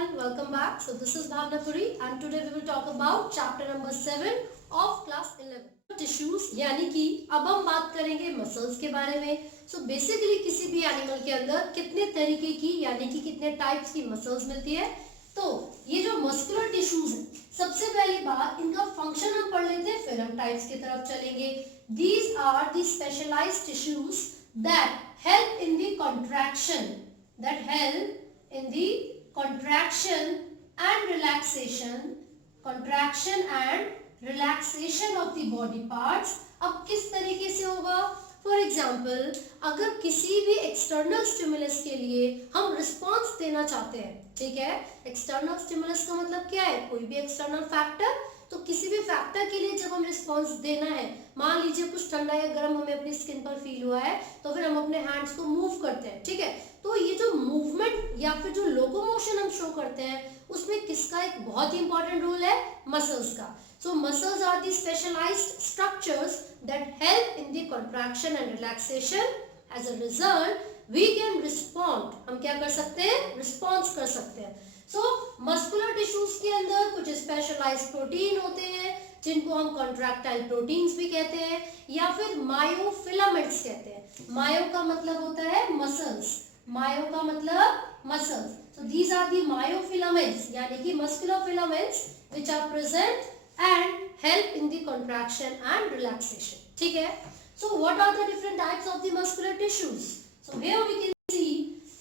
everyone, welcome back. So this is Bhavna Puri and today we will talk about chapter number 7 of class 11. Tissues यानी कि अब हम बात करेंगे muscles के बारे में. सो बेसिकली किसी भी एनिमल के अंदर कितने तरीके की यानी कि कितने टाइप्स की मसल्स मिलती है. तो ये जो मस्कुलर टिश्यूज है, सबसे पहली बात इनका फंक्शन हम पढ़ लेते हैं, फिर हम टाइप्स की तरफ चलेंगे. These are the specialised tissues that help in the contraction in the contraction and relaxation of the body parts. अब किस तरीके से होगा? फॉर एग्जाम्पल, अगर किसी भी एक्सटर्नल स्टिमुलस के लिए हम रिस्पॉन्स देना चाहते हैं, ठीक है, एक्सटर्नल स्टिमुलस का मतलब क्या है? कोई भी एक्सटर्नल फैक्टर. तो किसी भी फैक्टर के लिए जब हम रिस्पॉन्स देना है, मान लीजिए कुछ ठंडा या गर्म हमें अपनी स्किन पर फील हुआ है, तो फिर हम अपने हैंड्स को मूव करते हैं, ठीक है. तो ये जो मूवमेंट या फिर जो लोकोमोशन हम शो करते हैं, उसमें किसका एक बहुत ही इंपॉर्टेंट रोल है? मसल्स का. So muscles are the specialized structures that help in the contraction and relaxation. As a result, we can respond. हम क्या कर सकते हैं? Response कर सकते हैं. So muscular tissues के अंदर कुछ specialized protein होते हैं, जिनको हम contractile proteins भी कहते हैं, या फिर myofilaments कहते हैं. Myo का मतलब होता है muscles. Myo का मतलब muscles. So these are the myofilaments, यानी कि muscular filaments which are present and help in the contraction and relaxation. ठीक है. So what are the different types of the muscular tissues? So here we can see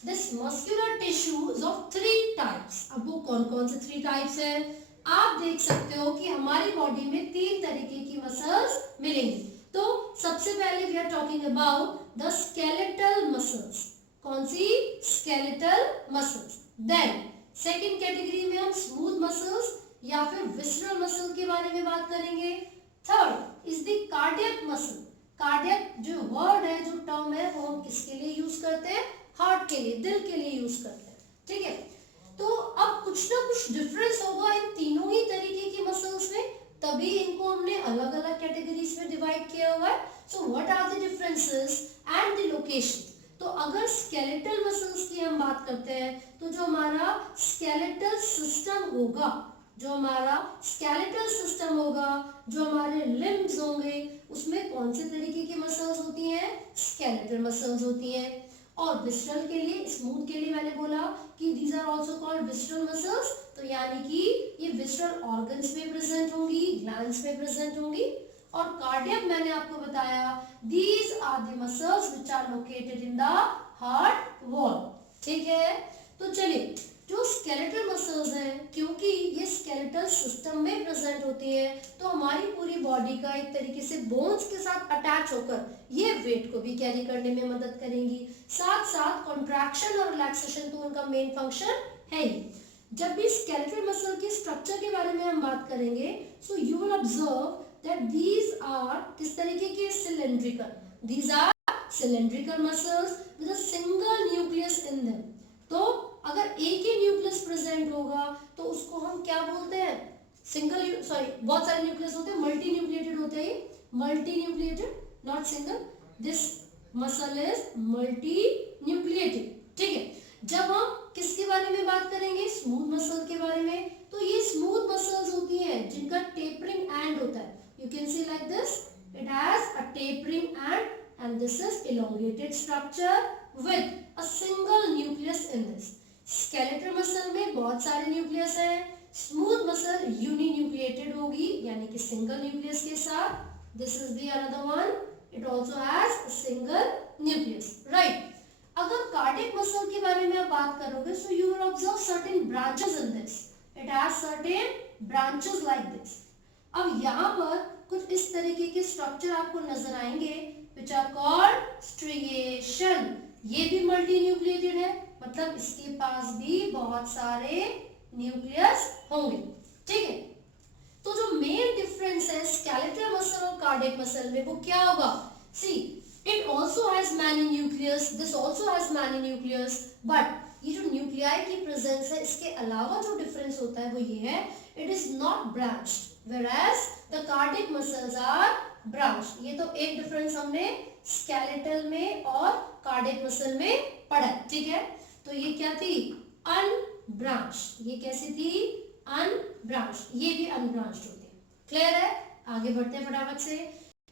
this muscular tissues of 3 types. अब वो कौन-कौन से 3 types हैं? आप देख सकते हो कि हमारी बॉडी में 3 तरीके की मसल्स मिलेंगी. तो सबसे पहले we are talking about the skeletal muscles. कौन सी? skeletal muscles. Then second category में हम smooth muscles या फिर विसरल मसल के बारे में बात करेंगे. Third is the cardiac muscle. Cardiac जो वर्ड है, जो टर्म है, वो हम किसके लिए यूज करते हैं? हार्ट के लिए, दिल के लिए यूज करते हैं, ठीक है. तो अब कुछ ना कुछ डिफरेंस होगा इन तीनों ही तरीके की मसल्स में, तभी इनको हमने अलग अलग कैटेगरीज में डिवाइड किया हुआ है. So what are the differences and the location? तो अगर स्केलेटल मसल्स की हम बात करते हैं, तो जो हमारा स्केलेटल सिस्टम होगा, जो हमारा स्केलेटल सिस्टम होगा, जो हमारे लिम्ब्स होंगे, उसमें कौन से तरीके की मसल्स होती हैं? स्केलेटल मसल्स होती हैं. और विसरल के लिए, स्मूथ के लिए मैंने बोला कि these are also called visceral muscles. तो यानी कि ये विसरल ऑर्गन्स में प्रेजेंट होंगी, ग्लैंड्स में प्रेजेंट होंगी. और कार्डियक मैंने आपको बताया, these are the muscles which are located in the heart wall. ठीक है. तो चलिए, जो स्केलेटल मसल्स हैं, क्योंकि ये स्केलेटल सिस्टम में प्रेजेंट होती है, तो हमारी पूरी बॉडी का एक तरीके से बोन्स के साथ अटैच होकर ये वेट को भी कैरी करने में मदद करेंगी. साथ साथ कॉन्ट्रैक्शन और रिलैक्सेशन तो उनका मेन फंक्शन है ही. जब भी स्केलेटल मसल के स्ट्रक्चर के बारे में हम बात करेंगे, so you will observe that these are किस तरीके के? Cylindrical. These are cylindrical muscles with a single nucleus in them. तो अगर एक ही न्यूक्लियस प्रेजेंट होगा तो उसको हम क्या बोलते हैं? बहुत सारे न्यूक्लियस होते हैं, मल्टी न्यूक्लिएटेड होते हैं. Multi nucleated, not single. This muscle is multi nucleated. ठीक है. जब हम किसके बारे में बात करेंगे? स्मूथ मसल के बारे में. तो ये स्मूथ मसल्स होती हैं जिनका टेपरिंग एंड होता है. You can see like this, it has a tapering and and this is elongated structure with a single nucleus in this. Skeletal muscle में बहुत सारे न्यूक्लियस हैं. स्मूथ मसल यूनिन्यूक्लिएटेड होगी, यानी कि सिंगल न्यूक्लियस के साथ. This is the another one. It also has a single nucleus, right? अगर कार्डियक मसल के बारे में आप बात करोगे, so you will observe certain branches in this. It has certain branches like this. अब यहाँ पर कुछ इस तरीके के स्ट्रक्चर आपको नजर आएंगे, which are called striation. ये भी मल्टी न्यूक्लिएटेड है, मतलब इसके पास भी बहुत सारे न्यूक्लियस होंगे. ठीक है. तो जो मेन डिफरेंस है स्केलेटल मसल और कार्डियक मसल में, वो क्या होगा? See, it also has many nucleus, this also has many nucleus, but ये जो न्यूक्लियाई की प्रेजेंस है, इसके अलावा जो डिफरेंस होता है वो ये है, it is not branched, whereas the cardiac muscles are branched. ये तो एक डिफरेंस हमने स्केलेटल में और कार्डियक मसल में पढ़ा. ठीक है. तो ये क्या थी? ब्रांच, ये कैसी थी, अनब्रांच, ये भी अनब्रांच्ड होती है। क्लियर है? आगे बढ़ते हैं फटाफट से।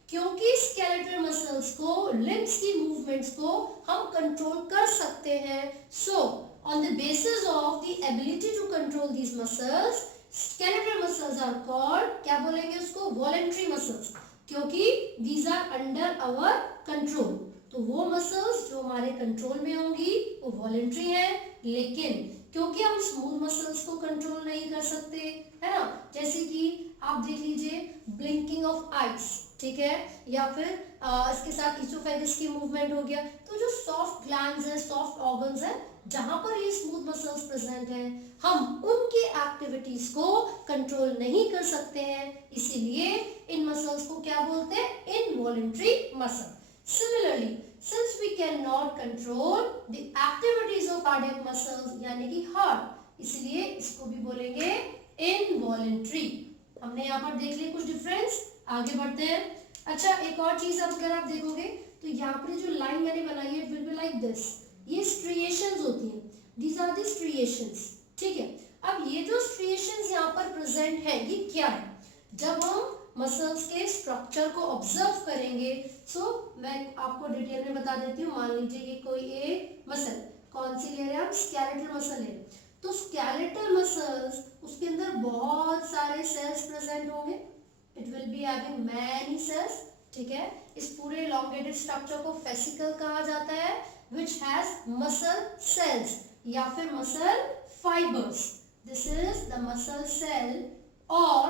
क्योंकि स्केलेटल मसल्स को, लिम्स की मूवमेंट्स को हम कंट्रोल कर सकते हैं, so on the basis of the ability to control these muscles, skeletal muscles are called, क्या बोलेंगे उसको, वॉलंटरी मसल्स, क्योंकि these are under our control. तो वो मसल्स जो हमारे कंट्रोल में होंगी वो वॉलंटरी है, लेकिन क्योंकि हम स्मूथ मसल्स को कंट्रोल नहीं कर सकते, है ना, जैसे कि आप देख लीजिए ब्लिंकिंग ऑफ आईज, ठीक है, या फिर इसके साथ इसोफेगस की मूवमेंट हो गया, तो जो सॉफ्ट ग्लैंड्स है, सॉफ्ट ऑर्गन्स है, जहां पर ये स्मूथ मसल्स प्रेजेंट है, हम उनके एक्टिविटीज को कंट्रोल नहीं कर सकते हैं, इसीलिए इन मसल्स को क्या बोलते हैं, involuntary muscle. Similarly, since we cannot control the activities of cardiac muscles, यानी कि हार्ट, इसलिए इसको भी बोलेंगे इनवॉलंटरी। हमने यहाँ पर देख लिया कुछ डिफरेंस, आगे बढ़ते हैं। अच्छा, एक और चीज अब अगर आप देखोगे तो यहाँ पर जो लाइन मैंने बनाई है, it will be like this, ये स्ट्रिएशंस होती हैं, दीज आर द स्ट्रिएशंस, ठीक है। अब ये जो स्ट्रिएशंस यहाँ पर प्रेजेंट है, ये क्या है, जब हम मसल्स के स्ट्रक्चर को ऑब्जर्व करेंगे, सो मैं आपको डिटेल में बता देती हूँ। मान लीजिए ये कोई एक मसल, कौन सी ले रहे हैं हम, स्केलेटल मसल ले, तो स्केलेटल मसल्स, उसके अंदर बहुत सारे सेल्स प्रेजेंट होंगे, it will be having many cells, ठीक है। इस पूरे elongated स्ट्रक्चर को फेसिकल कहा जाता है, which has muscle cells या फिर muscle fibers. This is the muscle cell और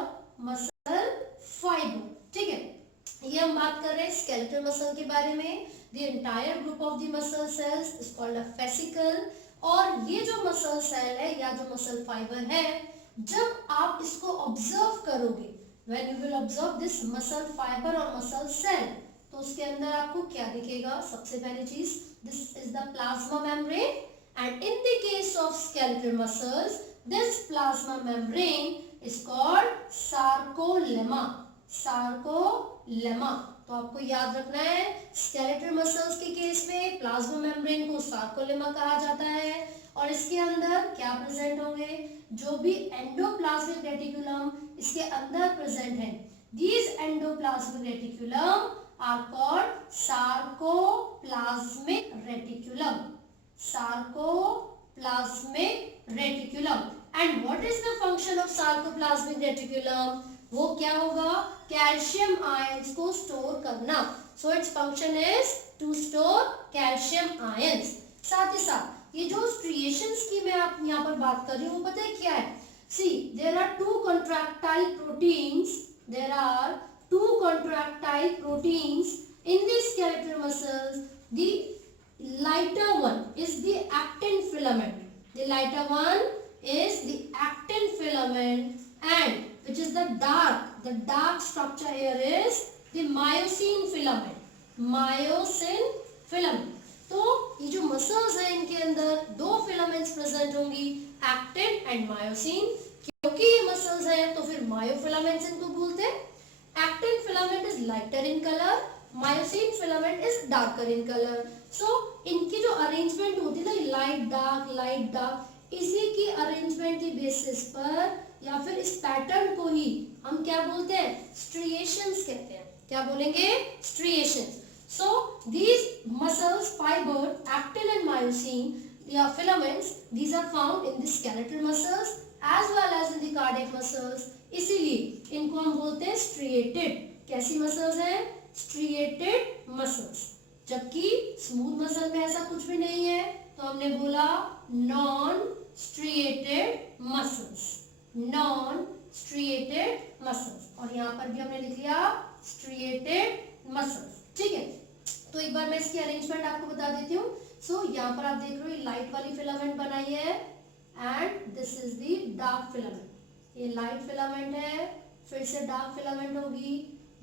muscle fiber, ठीक है। ये हम बात कर रहे हैं स्केलेटल मसल के बारे में। The entire group of the muscle cells is called a fascicle, और ये जो मसल सेल है या जो मसल फाइबर है, जब आप इसको ऑब्जर्व करोगे, when you will observe this muscle fiber और muscle cell, तो उसके अंदर आपको क्या दिखेगा, सबसे पहली चीज, this is the plasma membrane, and in the case of skeletal muscles, this plasma membrane is called sarcolemma, sarcolemma। तो आपको याद रखना है, स्केलेटल मसल्स के केस में प्लाज्मा मेम्ब्रेन को सार्कोलेमा कहा जाता है, और इसके अंदर क्या प्रेजेंट होंगे, जो भी एंडोप्लाज्मिक रेटिकुलम इसके अंदर प्रेजेंट है, these endoplasmic reticulum are called sarcoplasmic reticulum, sarcoplasmic reticulum. And what is the function of sarcoplasmic reticulum, वो क्या होगा, कैल्शियम आयंस को स्टोर करना, so its function is to store calcium ions. साथ ही साथ ये जो स्ट्रिएशंस की मैं आप यहाँ पर बात कर रही हूँ, पता है क्या है, see there are two contractile proteins, there are two contractile proteins in the skeletal muscles, the lighter one is the actin filament, the lighter one is the actin filament, and which is the dark structure here is the myosin filament, myosin filament। तो ये जो muscles है इनके अंदर दो filaments present होंगी, actin and myosin. क्योंकि ये मसल्स हैं तो फिर मायोफिलामेंट्स इनको बोलते हैं। Actin filament is lighter in colour, myosin filament is darker in colour. So इनकी जो अरेंजमेंट होती है ना, लाइट डार्क, इसी की अरेंजमेंट की बेसिस पर या फिर इस पैटर्न को ही हम क्या बोलते हैं, स्ट्रिएशंस कहते हैं। क्या बोलेंगे, striations. So these muscles, fibre, actin and myosin या filaments, these are found in the skeletal muscles as well as in the cardiac muscles, इसीलिए इनको हम बोलते हैं स्ट्रिएटेड। कैसी मसल्स हैं, स्ट्रिएटेड मसल्स। जबकि स्मूथ मसल में ऐसा कुछ भी नहीं है, तो हमने बोला non striated muscles, non striated muscles, और यहाँ पर भी हमने लिख लिया स्ट्रिएटेड मसल्स, ठीक है। तो एक बार मैं इसकी अरेंजमेंट आपको बता देती हूँ। सो यहाँ पर आप देख रहे हो लाइट वाली फिलामेंट बनाई है, and this is the dark filament. ये लाइट फिलामेंट है, फिर से डार्क फिलामेंट होगी,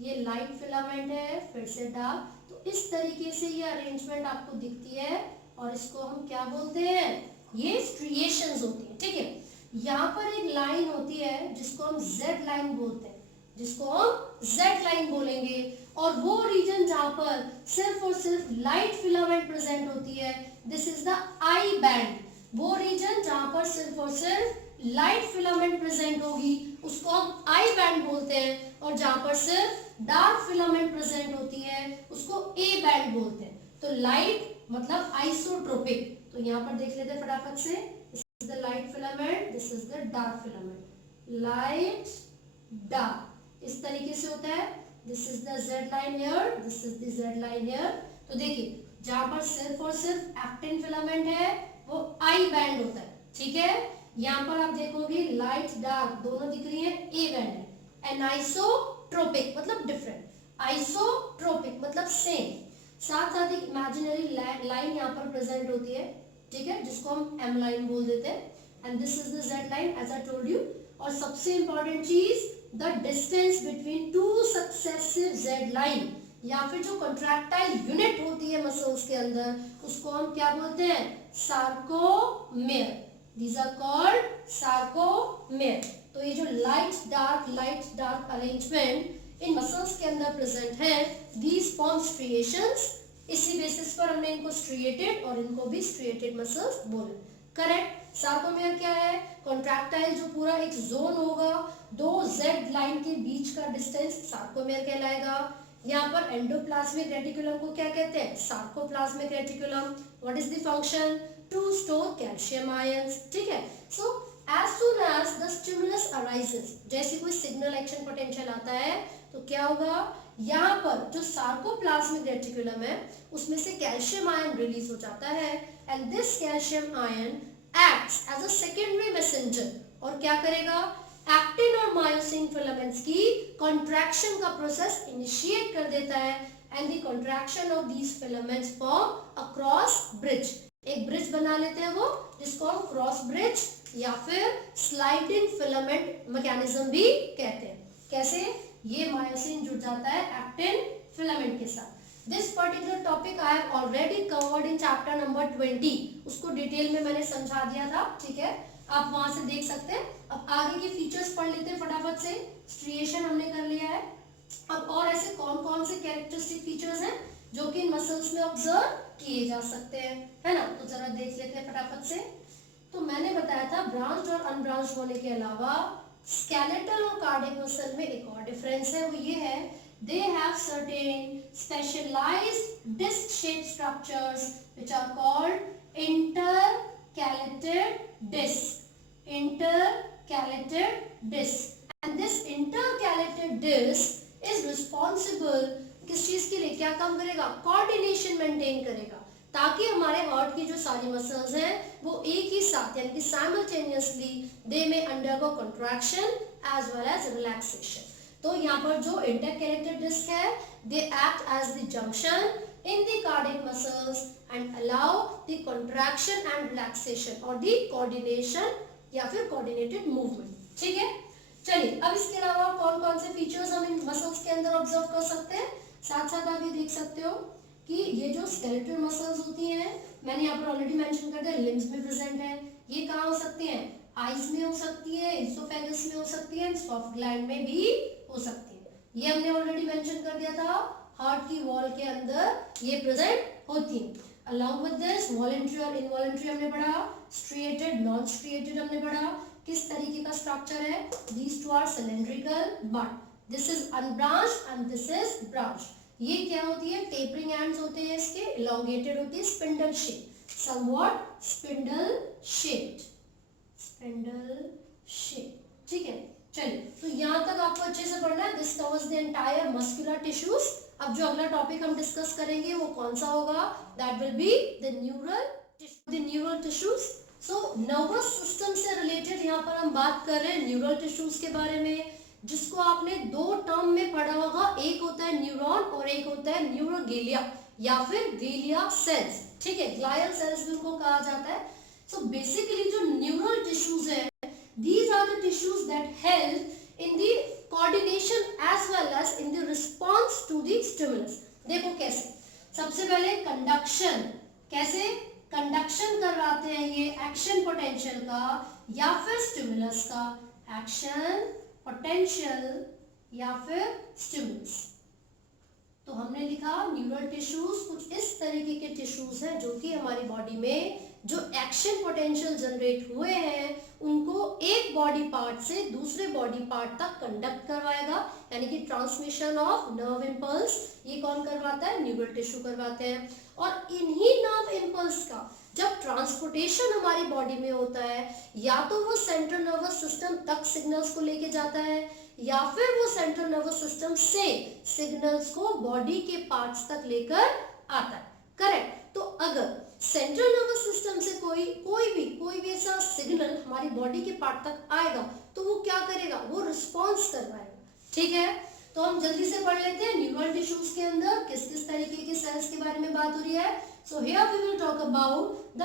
ये लाइट फिलामेंट है, फिर से डार्क। तो इस तरीके से ये अरेंजमेंट आपको दिखती है, और इसको हम क्या बोलते हैं, ये स्ट्रिएशंस होती है, ठीक है। यहाँ पर एक लाइन होती है जिसको हम जेड लाइन बोलते हैं, जिसको हम जेड लाइन बोलेंगे, और वो रीजन जहां पर सिर्फ और सिर्फ लाइट फिलामेंट प्रेजेंट होती है, this is the I band. वो रीजन जहां पर सिर्फ और सिर्फ लाइट फिलामेंट प्रेजेंट होगी उसको हम आई बैंड बोलते हैं, और जहां पर सिर्फ डार्क फिलामेंट प्रेजेंट होती है उसको ए बैंड बोलते हैं। तो लाइट मतलब आइसोट्रोपिक। तो यहाँ पर देख लेते हैं फटाफट से, this is the light filament, this is the dark filament. Light dark इस तरीके से होता है। This is the Z line here, this is the Z line here. तो देखिए जहां पर सिर्फ और सिर्फ एक्टिन फिलामेंट है वो आई बैंड होता है, ठीक है। यहाँ पर आप देखोगे लाइट डार्क दोनों दिख रही है, ए बैंड है। एनाइसोट्रोपिक मतलब डिफरेंट, आइसोट्रोपिक मतलब सेम। साथ साथ एक इमेजिनरी लाइन यहाँ पर प्रेजेंट होती है, ठीक है, जिसको हम एम लाइन बोल देते हैं। And this is the Z line as I told you. और सबसे इंपॉर्टेंट चीज, the distance between two successive Z line या फिर जो कॉन्ट्रैक्टाइल यूनिट होती है मसल्स के अंदर उसको हम क्या बोलते हैं, sarcomere. These are called sarcomere। तो ये जो लाइट डार्क अरेंजमेंट इन मसल्स के अंदर प्रेजेंट है, these form striations। इसी बेसिस पर हमने इनको स्ट्रिएटेड और इनको भी स्ट्रिएटेड मसल्स बोले, करेक्ट। सार्कोमेयर क्या है, कॉन्ट्रैक्टाइल जो पूरा एक जोन होगा, दो जेड लाइन के बीच का डिस्टेंस सार्कोमेयर कहलाएगा। यहाँ पर एंडोप्लाज्मिक रेटिकुलम को क्या कहते हैं, sarcoplasmic reticulum. What is the function, to store calcium ions, ठीक है। So as soon as the stimulus arises, जैसे कोई सिग्नल एक्शन पोटेंशियल आता है तो क्या होगा, यहाँ पर जो सार्कोप्लाज्मिक रेटिकुलम है उसमें से कैल्शियम आयन रिलीज हो जाता है। And this calcium ion acts as a secondary messenger, और क्या करेगा, एक्टिन और मायोसिन फिलामेंट्स की कॉन्ट्रैक्शन का प्रोसेस इनिशिएट कर देता है। And the contraction of these filaments form a cross bridge, एक ब्रिज बना लेते हैं वो, जिसको हम क्रॉस ब्रिज या फिर स्लाइडिंग फिलामेंट मैकेनिज्म भी कहते हैं। कैसे, ये मायोसिन जुड़ जाता है एक्टिन फिलामेंट के साथ। This particular topic I have already covered in chapter number 20, उसको डिटेल में मैंने समझा दिया था, ठीक है, आप वहां से देख सकते हैं। अब आगे के फीचर्स पढ़ लेते हैं फटाफट से। स्ट्रिएशन हमने कर लिया है। अब और ऐसे कौन कौन से कैरेक्टरिस्टिक फीचर्स हैं जो कि मसल्स में ऑब्जर्व किए जा सकते हैं, है ना। तो जरा देख लेते हैं फटाफट से। तो मैंने बताया था ब्रांच्ड और अनब्रांच्ड होने के अलावा स्केलेटल और कार्डियक मसल में एक और डिफरेंस है, वो ये है, they have certain specialized disc shaped structures which are called intercalated disc, intercalated disc। and this intercalated disc is responsible किस चीज के लिए, क्या काम करेगा, कोऑर्डिनेशन मेंटेन करेगा, ताकि हमारे हार्ट की जो सारी मसल्स हैं वो एक ही साथ यानी कि साइमल्टेनियसली दे में undergo contraction as well as relaxation. तो यहाँ पर जो इंटरकैलेटेड डिस्क है, they act as the junction in the cardiac muscles and allow the contraction and relaxation और द कोऑर्डिनेशन या फिर कोऑर्डिनेटेड मूवमेंट, ठीक है। चलिए अब इसके अलावा कौन कौन से फीचर्स हम इन मसल्स के अंदर ऑब्जर्व कर सकते हैं, साथ साथ आप ये देख सकते हो कि ये जो स्केलेटल मसल्स होती हैं, मैंने यहाँ पर ऑलरेडी मेंशन कर दिया, लिम्स में प्रेजेंट है। ये कहाँ हो सकती हैं, आईज में हो सकती है, इसोफेगस में हो सकती है, सॉफ्ट ग्लैंड में भी हो सकती है। ये हमने ऑलरेडी मेंशन कर दिया था, हार्ट की वॉल के अंदर ये प्रेजेंट होती है। अलॉन्ग विद दिस वॉलंटरी और इनवॉलंटरी हमने पढ़ा, स्ट्रिएटेड नॉन स्ट्रिएटेड हमने पढ़ा, किस तरीके का स्ट्रक्चर है, these two are cylindrical but this is unbranched and this is branched। ये क्या होती है, टेपरिंग एंड्स होते हैं इसके, elongated होती है, spindle shape, somewhat spindle shaped, spindle shape, ठीक है। चलिए तो यहाँ तक आपको अच्छे से पढ़ना है। This covers the entire muscular tissues. अब जो अगला टॉपिक हम डिस्कस करेंगे वो कौन सा होगा, that will be the neural tissues. So nervous system से रिलेटेड यहाँ पर हम बात कर रहे हैं न्यूरल टिश्यूज के बारे में, जिसको आपने दो टर्म में पढ़ा होगा, एक होता है न्यूरॉन और एक होता है न्यूरोगेलिया या फिर ग्लिया सेल्स, ठीक है, ग्लायल सेल्स भी उनको कहा जाता है। सो बेसिकली जो न्यूरल टिश्यूज है, these are the tissues that help in the coordination as well as in the response to the stimulus। देखो कैसे, सबसे पहले कंडक्शन, कैसे कंडक्शन करवाते हैं ये एक्शन पोटेंशियल का या फिर स्टिमुलस का, एक्शन पोटेंशियल या फिर स्टिमुलस। तो हमने लिखा न्यूरल टिश्यूज कुछ इस तरीके के टिश्यूज हैं जो कि हमारी बॉडी में जो एक्शन पोटेंशियल जनरेट हुए हैं उनको एक बॉडी पार्ट से दूसरे बॉडी पार्ट तक कंडक्ट करवाएगा, यानी कि ट्रांसमिशन ऑफ नर्व इम्पल्स ये कौन करवाता है, न्यूरल टिश्यू करवाते हैं। और इन्हीं नर्व इम्पल्स का जब ट्रांसपोर्टेशन हमारी बॉडी में होता है, या तो वो सेंट्रल नर्वस सिस्टम तक सिग्नल्स को लेके जाता है, या फिर वो सेंट्रल नर्वस सिस्टम से सिग्नल्स को बॉडी के पार्ट्स तक लेकर आता है। करेक्ट। तो अगर सेंट्रल नर्वस सिस्टम से कोई भी ऐसा सिग्नल हमारी बॉडी के पार्ट तक आएगा तो वो क्या करेगा, वो रिस्पॉन्स करवाएगा। ठीक है, तो हम जल्दी से पढ़ लेते हैं न्यूरल टिश्यूज के अंदर किस किस तरीके के सेल्स के बारे में बात हो रही है। So here we will talk about the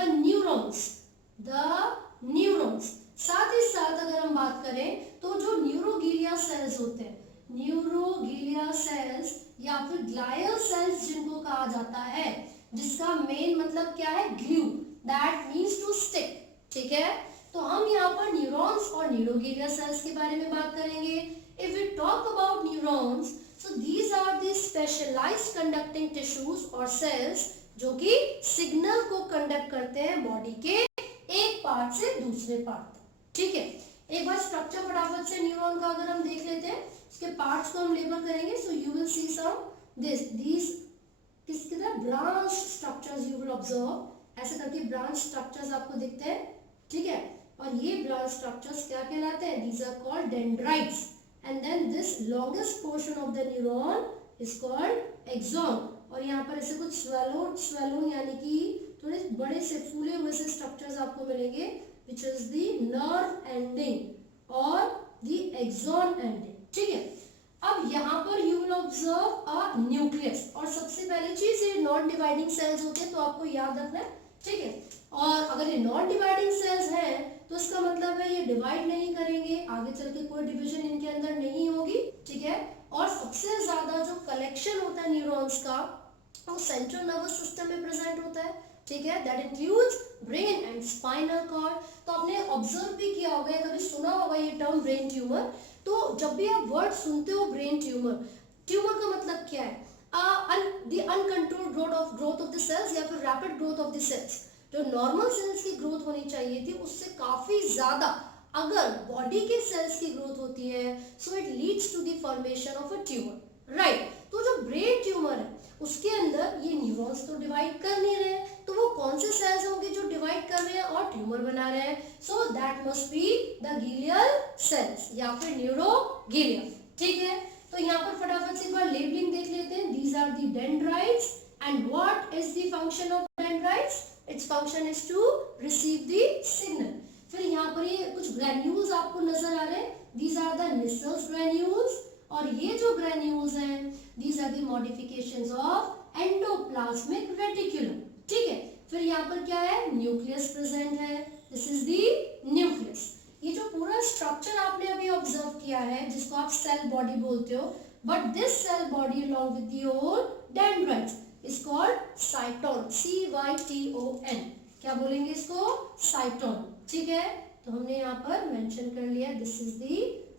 neurons. साथ ही साथ अगर हम बात करें तो जो न्यूरोग्लिया सेल्स होते हैं, न्यूरोग्लिया सेल्स या फिर ग्लायल सेल्स जिनको कहा जाता है, जिसका मेन मतलब क्या है, glue, that means to stick. ठीक है, तो हम यहाँ पर न्यूरॉन्स और न्यूरोग्लिया सेल्स के बारे में बात करेंगे। If we talk about neurons, so these are the specialised conducting tissues और सेल्स जो कि सिग्नल को कंडक्ट करते हैं बॉडी के एक पार्ट से दूसरे पार्ट तक। ठीक है, एक बार स्ट्रक्चर फटाफट से न्यूरॉन का अगर हम देख लेते हैं, इसके पार्ट्स को हम लेबल करेंगे। So you will see some these किसकी तरह branch structures you will observe, ऐसे करके ब्रांच स्ट्रक्चर्स आपको दिखते हैं। ठीक है, और ये ब्रांच स्ट्रक्चर्स क्या कहलाते हैं, these are called dendrites, and then this longest portion of the neuron is called axon. और यहाँ पर ऐसे कुछ स्वेलोन यानी कि थोड़े बड़े से फूले हुए से स्ट्रक्चर्स आपको मिलेंगे, which is the nerve ending और the axon ending। ठीक है, अब यहाँ पर you will observe a nucleus, और सबसे पहली चीज ये नॉन डिवाइडिंग सेल्स होते हैं, तो आपको याद रखना है। ठीक है, और अगर ये नॉन डिवाइडिंग सेल्स हैं तो इसका मतलब है ये डिवाइड नहीं करेंगे, आगे चल के कोई डिवीजन इनके अंदर नहीं होगी। ठीक है, और सबसे ज्यादा जो कलेक्शन होता है न्यूरॉन्स का वो सेंट्रल नर्वस सिस्टम में प्रेजेंट होता है। ठीक है, that includes brain and spinal cord. तो आपने ऑब्जर्व भी किया होगा, कभी सुना होगा ये टर्म ब्रेन ट्यूमर। तो जब भी आप वर्ड सुनते हो ब्रेन ट्यूमर, ट्यूमर का मतलब क्या है, the uncontrolled growth of the cells या फिर rapid growth of the cells. जो नॉर्मल सेल्स की ग्रोथ होनी चाहिए थी उससे काफी ज्यादा अगर बॉडी के सेल्स की ग्रोथ होती है, so it leads to the formation of a tumour. Right, तो जो ब्रेन ट्यूमर है उसके अंदर ये न्यूरॉन्स तो डिवाइड कर नहीं रहे, तो वो कौन से सेल्स होंगे जो डिवाइड कर रहे हैं और ट्यूमर बना रहे हैं, so that must be the glial cells या फिर न्यूरोग्लिया। ठीक है, तो यहाँ पर फटाफट से एक बार लेबलिंग देख लेते हैं। These are the dendrites, and what is the function of dendrites, its function is to receive the signal. फिर यहाँ पर ये कुछ ग्रैन्यूल्स आपको नजर आ रहे हैं, these are the Nissl's granules, और ये जो ग्रैन्यूल्स हैं these are the modifications of endoplasmic reticulum. ठीक है, फिर यहाँ पर क्या है, न्यूक्लियस प्रेजेंट है, दिस इज द न्यूक्लियस। ये जो पूरा स्ट्रक्चर आपने अभी ऑब्जर्व किया है जिसको आप सेल बॉडी बोलते हो, but this cell body along with the whole dendrites is called cyton, CYTON। क्या बोलेंगे इसको, साइटोन। ठीक है, तो हमने यहाँ पर मेंशन कर लिया, this is the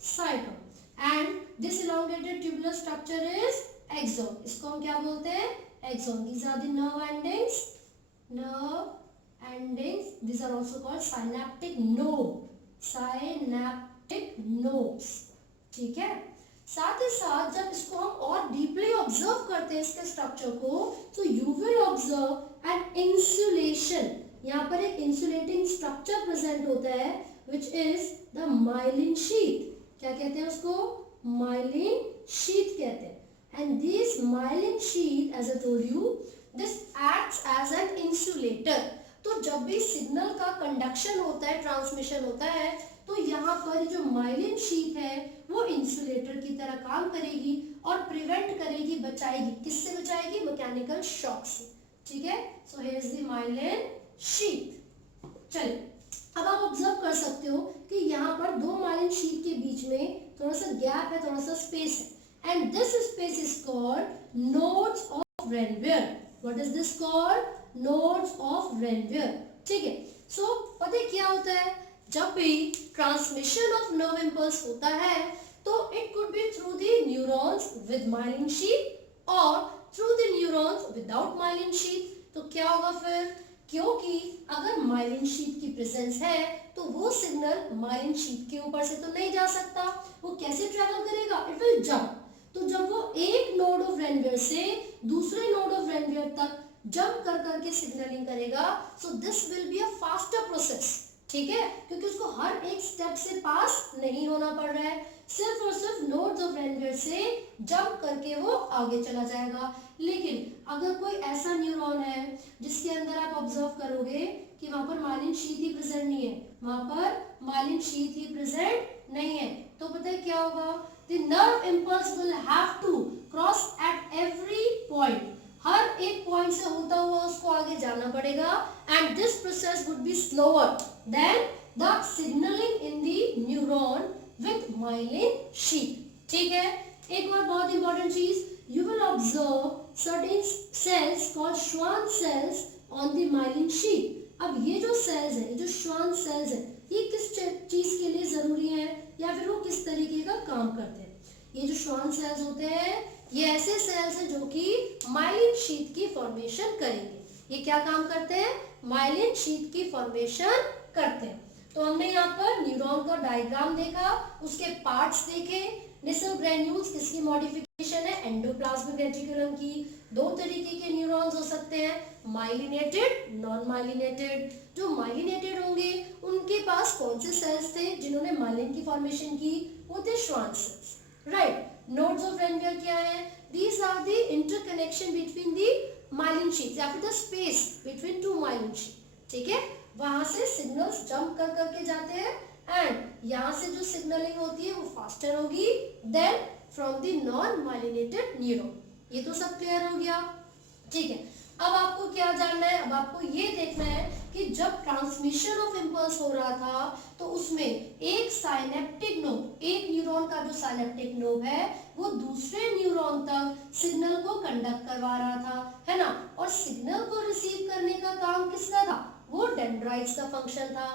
साइटोन, and this elongated tubular structure is axon। इसको हम क्या बोलते हैं, axon। These are the nerve endings, these are also called synaptic nobes। ठीक है, साथ ही साथ जब इसको हम और डीपली ऑब्जर्व करते हैं इसके स्ट्रक्चर को, तो you will observe an insulation. यहाँ पर एक इंसुलेटिंग स्ट्रक्चर प्रेजेंट होता है which is the myelin sheath। क्या कहते हैं उसको, myelin sheath कहते हैं, and this myelin sheath, as I told you, this acts as an insulator। तो जब भी सिग्नल का कंडक्शन होता है, ट्रांसमिशन होता है, तो यहाँ पर जो myelin sheath है वो इंसुलेटर की तरह काम करेगी और प्रिवेंट करेगी, बचाएगी, किससे बचाएगी, मैकेनिकल शॉक से। ठीक है, so here is the myelin sheath। चलिए, अब आप ऑब्जर्व कर सकते हो कि यहाँ पर दो myelin sheath के बीच में थोड़ा सा गैप है, थोड़ा सा स्पेस है, and this space is called nodes of Ranvier. What is this called, nodes of Ranvier. ठीक है, सो पता है क्या होता है, जब भी ट्रांसमिशन ऑफ नर्व इम्पल्स होता है तो it could be through the neurons with myelin sheath और through the neurons without myelin sheath। तो क्या होगा फिर क्योंकि अगर माइलिन शीथ की प्रेजेंस है तो वो सिग्नल माइलिन शीथ के ऊपर से तो नहीं जा सकता, वो कैसे ट्रेवल करेगा, इट विल जंप। तो जब वो एक नोड ऑफ रेनवियर से दूसरे नोड ऑफ रेनवियर तक जंप कर करके सिग्नलिंग करेगा, so this will be a faster process, ठीक है, क्योंकि उसको हर एक स्टेप से पास नहीं होना पड़ रहा है, सिर्फ और सिर्फ नोड्स ऑफ रेनवियर से जंप करके वो आगे चला जाएगा। लेकिन अगर कोई ऐसा न्यूरॉन है जिसके अंदर आप ऑब्जर्व करोगे कि वहां पर माइलिन शीथ ही प्रेजेंट नहीं है, वहां पर माइलिन शीथ ही प्रेजेंट नहीं है, तो पता है क्या होगा, the nerve impulse will have to cross at every point, हर एक पॉइंट से होता हुआ उसको आगे जाना पड़ेगा, and this process would be slower than the signalling in the neuron with myelin sheath. ठीक है, एक और बहुत इंपॉर्टेंट चीज, you will observe certain cells called Schwann cells on the myelin sheath. अब ये जो सेल्स है, ये जो Schwann cells है, ये किस चीज के लिए जरूरी है या फिर वो किस तरीके का काम करते हैं? ये जो Schwann cells होते हैं, ये ऐसे सेल्स हैं जो कि माइलिन शीथ की फॉर्मेशन करेंगे। ये क्या काम करते हैं? माइलिन शीथ की फॉर्मेशन करते हैं। तो हमने यहाँ पर न्यूरॉन का डायग्राम देखा, उसके पार्ट्स देखे। नेसल ग्रेन्यूल्स किसकी मॉडिफिकेशन है? एंडोप्लाज्मिक रेटिकुलम की। दो तरीके के न्यूरॉन्स हो सकते हैं, माइलिनेटेड, नॉन माइलिनेटेड। जो माइलिनेटेड होंगे उनके पास कौन से सेल्स थे जिन्होंने माइलिन की फॉर्मेशन की? वो थे Schwann cells, right. Nodes of Ranvier क्या है? These are the interconnection between the myelin sheaths या फिर the space between two myelin sheath. ठीक है, वहां से सिग्नल्स जंप कर करके जाते हैं एंड यहाँ से जो सिग्नलिंग होती है वो फास्टर होगी than from the non myelinated neuron. ये तो सब क्लियर हो गया, ठीक है। अब आपको क्या जानना है? अब आपको ये देखना है कि जब ट्रांसमिशन ऑफ इम्पल्स हो रहा था तो उसमें एक साइनेप्टिक नोड, एक न्यूरॉन का जो साइनेप्टिक नोड है वो दूसरे न्यूरॉन तक सिग्नल को कंडक्ट करवा रहा था, है ना। और सिग्नल को रिसीव करने का काम किसका था? वो डेंड्राइट्स का फंक्शन था।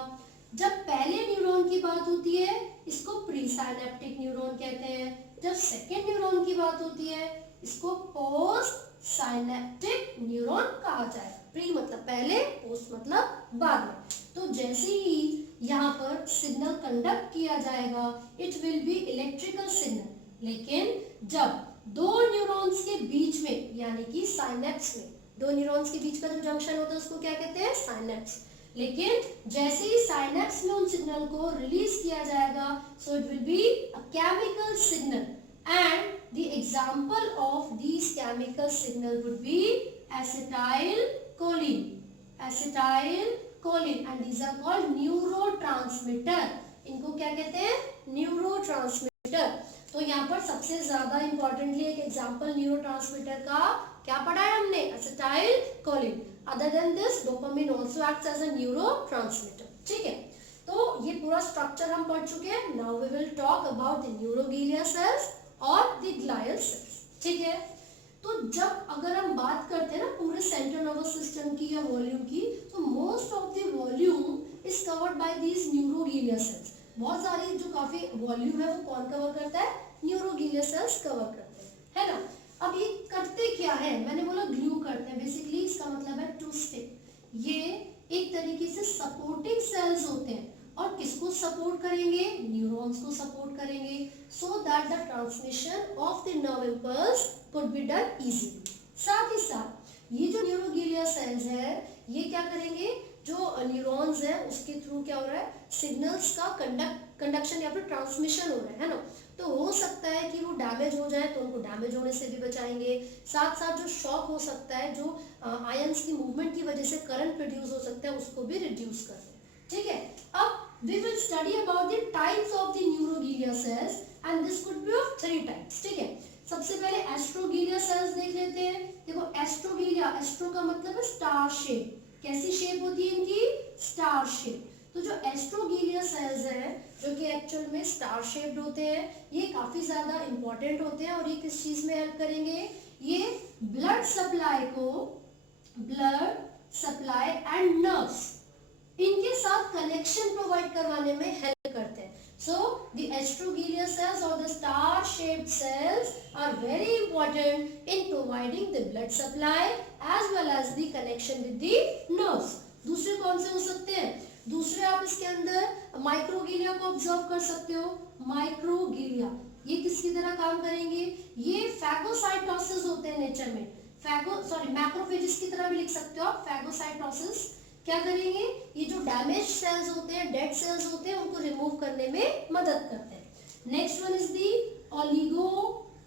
जब पहले न्यूरॉन की बात होती है इसको प्री साइनेप्टिक न्यूरॉन कहते हैं। जब सेकेंड न्यूरॉन की बात होती है इसको पोस्ट साइनेप्टिक न्यूरॉन कहा जाए। प्री मतलब पहले, पोस्ट मतलब बाद में। तो जैसे ही यहाँ पर सिग्नल कंडक्ट किया जाएगा it will be electrical signal. लेकिन जब दो न्यूरॉन्स के बीच में यानी कि साइनेप्स में, दो न्यूरॉन्स के बीच का जो जंक्शन होता है उसको क्या कहते हैं? साइनेप्स। लेकिन जैसे ही साइनेप्स में उन सिग्नल को रिलीज किया जाएगा so it will be a chemical signal and the example of these chemical signal would be acetylcholine, acetylcholine, and these are called neurotransmitter. इनको क्या कहते हैं? न्यूरोट्रांसमीटर। तो यहाँ पर सबसे ज्यादा इंपॉर्टेंटली एक एग्जांपल न्यूरोट्रांसमीटर का क्या पढ़ा है हमने? Acetylcholine. Other than this dopamine also acts as a neurotransmitter. ठीक है, तो ये पूरा स्ट्रक्चर हम पढ़ चुके हैं। Now we will talk about the neuroglia cells और द ग्लायल सेल्स। ठीक है, तो जब अगर हम बात करते हैं ना पूरे सेंट्रल नर्वस सिस्टम की या वॉल्यूम की, तो most of the volume is covered by these neuroglia cells. बहुत सारी जो काफी वॉल्यूम है वो कौन कवर करता है? न्यूरोग्लिया सेल्स कवर करते हैं, है ना। अब ये करते क्या है? मैंने बोला ग्लू करते हैं, बेसिकली इसका मतलब है टू स्टिक। ये एक तरीके से सपोर्टिंग सेल्स होते हैं और किसको सपोर्ट करेंगे? न्यूरॉन्स को सपोर्ट करेंगे, so that the transmission of the nerve impulse could be done easily. साथ ही साथ ये जो न्यूरोग्लिया सेल्स है ये क्या करेंगे? जो न्यूरॉन्स है उसके थ्रू क्या हो रहा है? सिग्नल्स का कंडक्शन या फिर ट्रांसमिशन हो रहा है ना। तो हो सकता है कि वो डैमेज हो जाए तो उनको डैमेज होने से भी बचाएंगे। साथ साथ जो शॉक हो सकता है, जो आयंस की मूवमेंट की वजह से करंट प्रोड्यूस हो सकता है, उसको भी रिड्यूस करते हैं। ठीक है, अब we will study about the types of the neuroglia cells and this could be of 3 types. ठीक है, सबसे पहले एस्ट्रोग्लिया सेल्स देख लेते हैं। देखो एस्ट्रोग्लिया, एस्ट्रो का मतलब है स्टार शेप। कैसी शेप होती है इनकी? Star shape. तो जो एस्ट्रोग्लिया सेल्स हैं जो कि एक्चुअल में स्टार शेप्ड होते हैं, ये काफी ज्यादा इंपॉर्टेंट होते हैं। और ये किस चीज में हेल्प करेंगे? ये ब्लड सप्लाई को, ब्लड सप्लाई एंड नर्व्स, इनके साथ कनेक्शन प्रोवाइड करवाने में हेल्प करते हैं। सो द एस्ट्रोग्लिया सेल्स और the star shaped cells are very important in providing the blood supply as well as the connection with the nerves. दूसरे कौन से हो सकते हैं? दूसरे आप इसके अंदर माइक्रोगीलिया को ऑब्जर्व कर सकते हो। माइक्रोगीलिया ये किसकी तरह काम करेंगे? ये फैगोसाइटोसिस होते हैं नेचर में। मैक्रोफेजेस की तरह भी लिख सकते हो आप, फैगोसाइटोसिस। क्या करेंगे? ये जो डैमेज सेल्स होते हैं, डेड सेल्स होते हैं, उनको रिमूव करने में मदद करते हैं। Next one is the oligodendrocytes.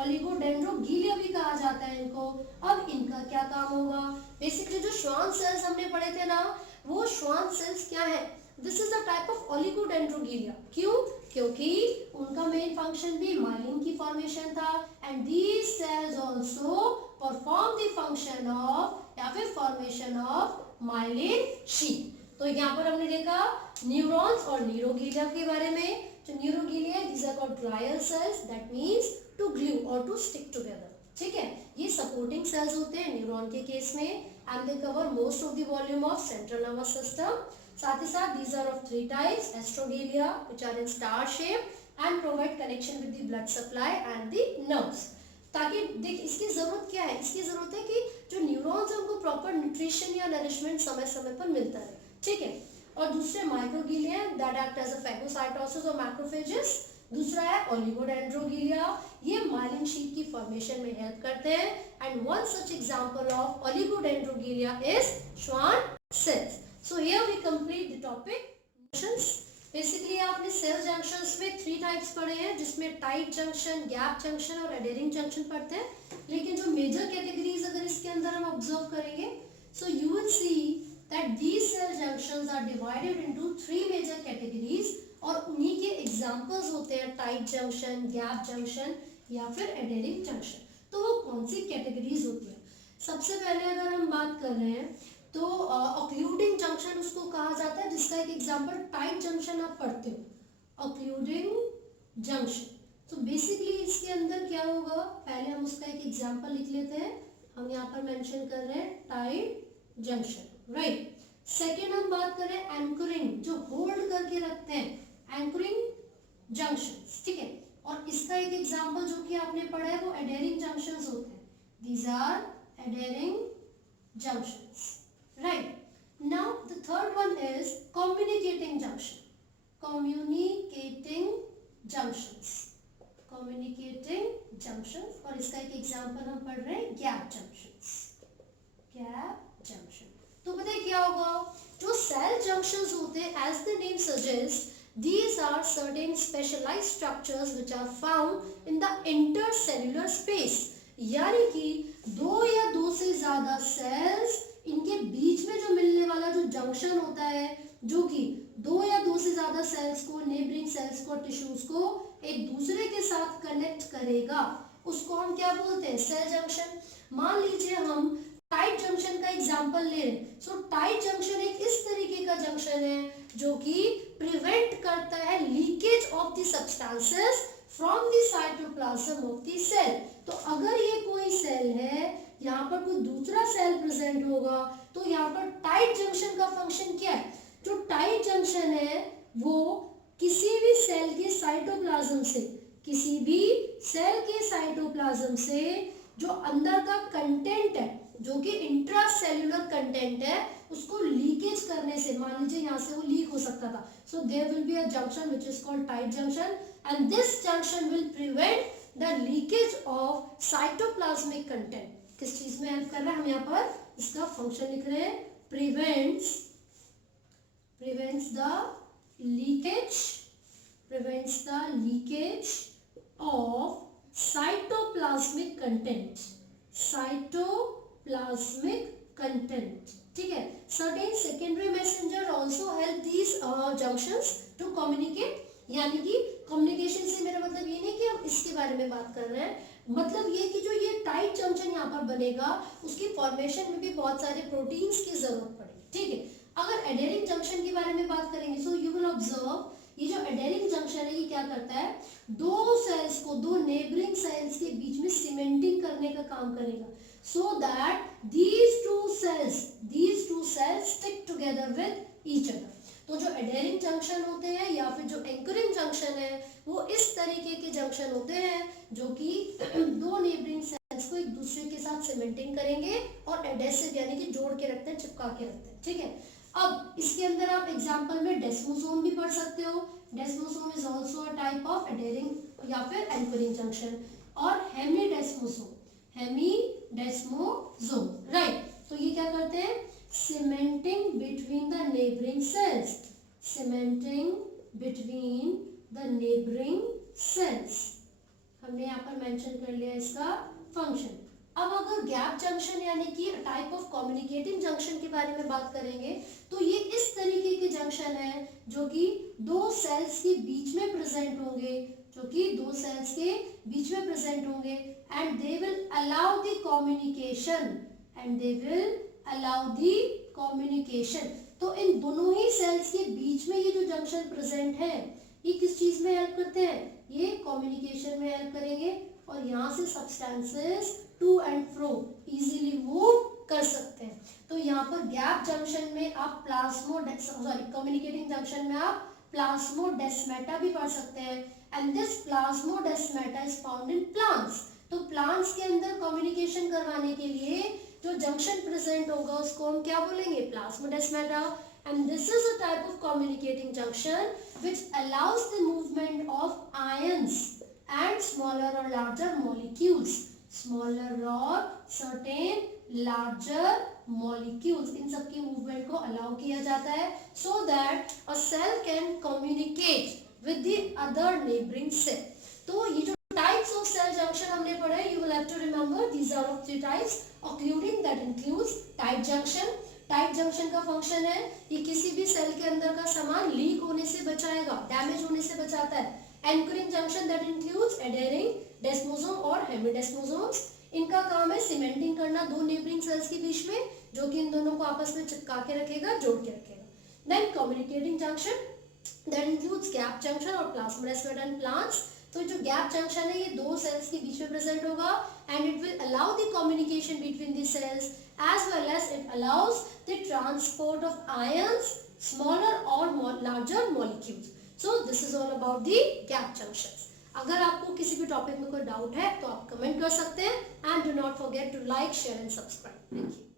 Oligodendroglia भी कहा जाता है इनको। अब इनका क्या काम होगा? बेसिकली जो श्वान सेल्स हमने पढ़े थे ना, वो श्वान सेल्स क्या है? This is a type of oligodendroglia. क्यों? क्योंकि उनका मेन फंक्शन भी माइलिन की फॉर्मेशन था, and these cells also perform the function of या फिर फॉर्मेशन ऑफ माइलिन शीट। तो यहाँ पर हमने देखा न्यूरॉन्स और न्यूरोगीलिया के बारे में। जो neuroglia these are called glial cells, that means to glue और टू स्टिक टुगेदर। ठीक है, ये सपोर्टिंग सेल्स होते हैं न्यूरॉन के केस में, and they cover most of the volume of central nervous system. साथ ही साथ these are of 3 types, astroglia which are in star shape and provide connection with the blood supply and the nerves. ताकि देख, इसकी जरूरत क्या है? इसकी जरूरत है कि जो न्यूरॉन्स है उनको प्रॉपर न्यूट्रिशन या नरिशमेंट समय समय पर मिलता है। ठीक है, और दूसरे microglia that act as a phagocytosis और मैक्रोफेजेस। दूसरा है ओलिगोडेंड्रोगीलिया, ये माइलिन शीट की फॉर्मेशन में हेल्प करते हैं, and one such example of oligodendroglia is Schwann cells. So here we complete the topic junctions. Basically आपने सेल जंक्शंस में 3 टाइप्स पढ़े हैं, जिसमें टाइट जंक्शन, गैप जंक्शन और एडेरिंग जंक्शन पढ़ते हैं। लेकिन जो मेजर कैटेगरीज अगर इसके अंदर हम ऑब्जर्व करेंगे, so you will C that these cell junctions are divided into 3 major categories, और उन्हीं के एग्जांपल्स होते हैं टाइट जंक्शन, गैप जंक्शन या फिर एडेरिंग जंक्शन। तो वो कौन सी कैटेगरीज होती है? सबसे पहले अगर हम बात कर रहे हैं तो ऑक्लूडिंग जंक्शन उसको कहा जाता है, जिसका एक एग्जांपल टाइट जंक्शन आप पढ़ते हो, ऑक्लूडिंग जंक्शन। तो बेसिकली इसके अंदर क्या होगा, पहले हम उसका एक एग्जांपल लिख लेते हैं। हम यहाँ पर मेंशन कर रहे हैं टाइट जंक्शन, राइट। सेकेंड हम बात करें एंकरिंग, जो होल्ड करके रखते हैं, एंकरिंग जंक्शंस। ठीक है, और इसका एक एग्जांपल जो कि आपने पढ़ा है वो एडेरिंग जंक्शंस होते हैं। These are adhering junctions, right. Now the third one is communicating junction. Communicating junctions, communicating junctions, और इसका एक एग्जांपल हम पढ़ रहे हैं गैप जंक्शंस, गैप जंक्शन। तो बताइए क्या होगा? जो सेल जंक्शंस होते हैं, as the name suggest, these are certain specialized structures which are found in the intercellular space। यानी कि 2 या 2 से ज्यादा सेल्स, इनके बीच में जो मिलने वाला जो जंक्शन होता है, जो कि 2 या 2 से ज्यादा सेल्स को, नेबरिंग सेल्स को, टिश्यूज को एक दूसरे के साथ कनेक्ट करेगा, उसको हम क्या बोलते हैं? Cell junction. मान लीजिए हम टाइट जंक्शन का एग्जांपल ले रहे हैं। सो टाइट जंक्शन एक इस तरीके का जंक्शन है जो कि प्रिवेंट करता है leakage of the substances from the cytoplasm of the cell. तो अगर ये कोई सेल है, यहाँ पर कोई दूसरा सेल प्रेजेंट होगा, तो यहाँ पर टाइट जंक्शन का फंक्शन क्या है? जो टाइट जंक्शन है वो किसी भी सेल के साइटोप्लाज्म से, किसी भी सेल के साइटोप्लाज्म से जो अंदर का कंटेंट है, जो कि इंट्रासेल्युलर कंटेंट है, उसको लीकेज करने से, मान लीजिए यहाँ से वो लीक हो सकता था, so there will be a junction which is called tight junction, and this junction will prevent the leakage of cytoplasmic content. किस चीज में हेल्प कर रहा है? हम यहाँ पर इसका फंक्शन लिख रहे हैं, prevents the leakage of cytoplasmic content. ठीक है, certain secondary messenger also help these junctions to communicate। यानी कि कम्युनिकेशन से मेरा मतलब ये नहीं कि हम इसके बारे में बात कर रहे हैं, मतलब ये कि जो ये टाइट जंक्शन यहाँ पर बनेगा, उसकी फॉर्मेशन में भी बहुत सारे प्रोटीन्स की जरूरत पड़ेगी। ठीक है, अगर एडेरिंग जंक्शन के बारे में बात करेंगे, सो यू विल ऑब्जर्व, ये जो एडेरिंग जंक्शन है ये क्या करता है? 2 सेल्स को, 2 नेबरिंग सेल्स के बीच में सीमेंटिंग करने का काम करेगा, so that these two cells stick together with each other। तो जो एडेरिंग जंक्शन होते हैं या फिर जो एंकरिंग जंक्शन है, वो इस तरीके के जंक्शन होते हैं जो कि 2 नेबरिंग सेल्स सेल्स को एक दूसरे के साथ सीमेंटिंग करेंगे और एडेसिव यानी कि जोड़ के रखते हैं, चिपका के रखते हैं, ठीक है। अब इसके अंदर आप एग्जांपल में डेस्मोसोम भी पढ़ सकते हो। Desmosome is also a type of adhering या फिर एंकरिंग जंक्शन, और हेमीडेस्मोसोम, राइट। तो ये क्या करते हैं, cementing between the neighbouring cells, cementing between the neighbouring cells, हमने यहाँ पर मेंशन कर लिया इसका फंक्शन। अब अगर गैप जंक्शन यानी कि टाइप ऑफ कम्युनिकेटिंग जंक्शन के बारे में बात करेंगे, तो ये इस तरीके के जंक्शन है जो कि दो सेल्स के बीच में प्रेजेंट होंगे, जो कि दो सेल्स के बीच में प्रेजेंट होंगे, and they will allow the communication, and they will allow the communication. तो इन दोनों ही सेल्स के बीच में ये जो जंक्शन प्रेजेंट है, ये किस चीज में हेल्प करते हैं, ये कम्युनिकेशन में हेल्प करेंगे, और यहाँ से substances to and fro easily move कर सकते हैं। तो यहाँ पर गैप जंक्शन में आप कम्युनिकेटिंग जंक्शन में आप प्लाज्मोडेस्माटा भी पढ़ सकते हैं, and this plasmodesmata is found in plants. तो प्लांट्स के अंदर कम्युनिकेशन करवाने के लिए जो जंक्शन प्रेजेंट होगा उसको हम क्या बोलेंगे, plasmodesmata, and this is a type of communicating junction which allows the movement of ions and smaller or larger molecules, smaller or certain larger molecules, इन सब की मूवमेंट को अलाउ किया जाता है, so that a cell can communicate with the other neighboring cell। तो ये जो types of cell junction हमने पढ़े, you will have to remember these are of 3 types, occluding that includes tight junction। Tight junction का function है कि किसी भी सेल के अंदर का सामान लीक होने से बचाएगा, डैमेज होने से बचाता है। Anchoring junction that includes adhering desmosome और हेमीडेस्मोसोम्स, इनका काम है सीमेंटिंग करना दो नेबरिंग सेल्स के बीच में, जो कि इन दोनों को आपस में चिपका के रखेगा, जोड़ के रखेगा। Then communicating junction that includes gap junction और प्लाज्मोडेस्माटा इन प्लांट्स। तो जो गैप जंक्शन है ये दो सेल्स के बीच में प्रेजेंट होगा, and it will allow the communication between the cells as well as it allows the transport of ions, smaller or larger molecules. So this is all about the gap junctions. अगर आपको किसी भी topic में कोई doubt है तो आप comment कर सकते हैं, and do not forget to like, share and subscribe. Thank you.